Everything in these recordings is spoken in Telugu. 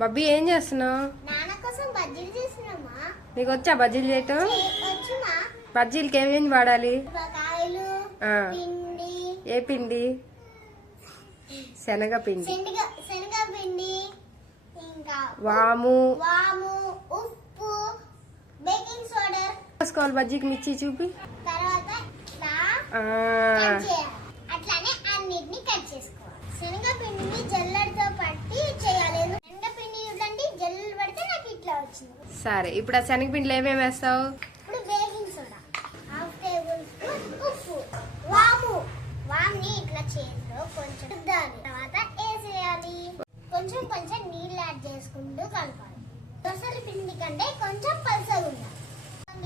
బబ్బీ ఏం చేస్తున్నావు? నీకు వచ్చా బజ్జీలు చేయటం? బజ్జీలకి ఏమేమి వాడాలి? ఏ పిండి? శనగపిండి, వాము, ఉప్పు, బేకింగ్ సోడా వేసుకోవాలి. బజ్జీకి మిర్చి చూపి. తర్వాత అట్లానే అన్నిటిని కట్ చేసుకోవాలి. శనగపిండిని జల్లెడతో పట్టి చేయాలి. శనగపిండి చూడండి, జల్లెడ పడితే నాకు ఇట్లా వచ్చింది. సరే, ఇప్పుడు ఆ శనగపిండిలో ఏమేమి వేస్తావు? ఇప్పుడు బేకింగ్ సోడా, 1/2 టేబుల్ స్పూన్ ఉప్పు, వామ్ని ఇట్లా చేతిలో కొంచెం రుద్దాలి. తర్వాత వేసేయాలి. కొంచెం కొంచెం నీళ్ళు యాడ్ చేసుకుంటూ కలపాలి. దోసల పిండి కంటే కొంచెం పలసగా ఉండాలి.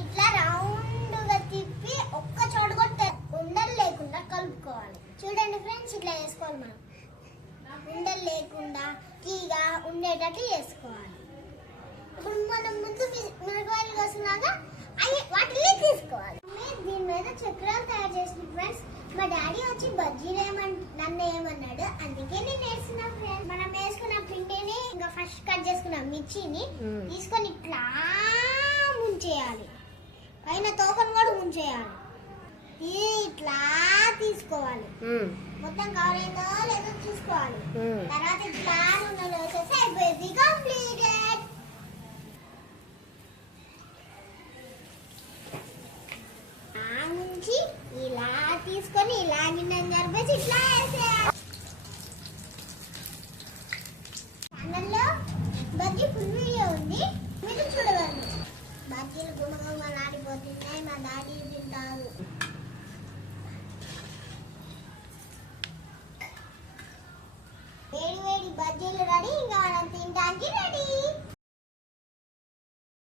ఇట్లా రౌండ్ గా తిప్పి ఒక్క చోట కొట్టే ఉండలు లేకుండా కలుపుకోవాలి. చూడండి ఫ్రెండ్స్, ఇట్లా వేసుకోవాలి. మనం ఉండలు లేకుండా కీగా ఉండేటట్టు చేసుకోవాలి. ఇప్పుడు మనం ముందు మిరపకాయలు కోసినాక అవి వాటిని తీసుకోవాలి. దీని మీద చక్రాలు తయారు చేసిన ఫ్రెండ్స్. మా డాడీ వచ్చి బజ్జీలు నన్ను ఏమన్నాడు, అందుకే నేను వేసిన ఫ్రెండ్స్. మనం వేసుకున్న పిండిని ఇంకా ఫస్ట్ కట్ చేసుకున్న మిర్చిని తీసుకొని ఇట్లా ముంచేయాలి. పైన తోకను కూడా ముంచేయాలి. ఇట్లా తీసుకోవాలి. మొత్తం కవర్ అయిందో లేదో చూసుకోవాలి. తర్వాత ఇట్లా నూనెలో వేసేసి అయిపోయింది, కంప్లీటెడ్. నుంచి ఇలా తీసుకొని ఇలా గిన్నెని జరిపేసి ఇట్లా వేసేయాలి. ఛానల్లో బజ్జీ ఫుల్ వీడియో ఉంది, మీరు చూడగలరు. బజ్జీలు గుణగంగా ఆడిపోతున్నాయి, మా డాడీ తింటారు. వేడి వేడి బజ్జీలు రెడీ, ఇంకా మనం తినడానికి రెడీ.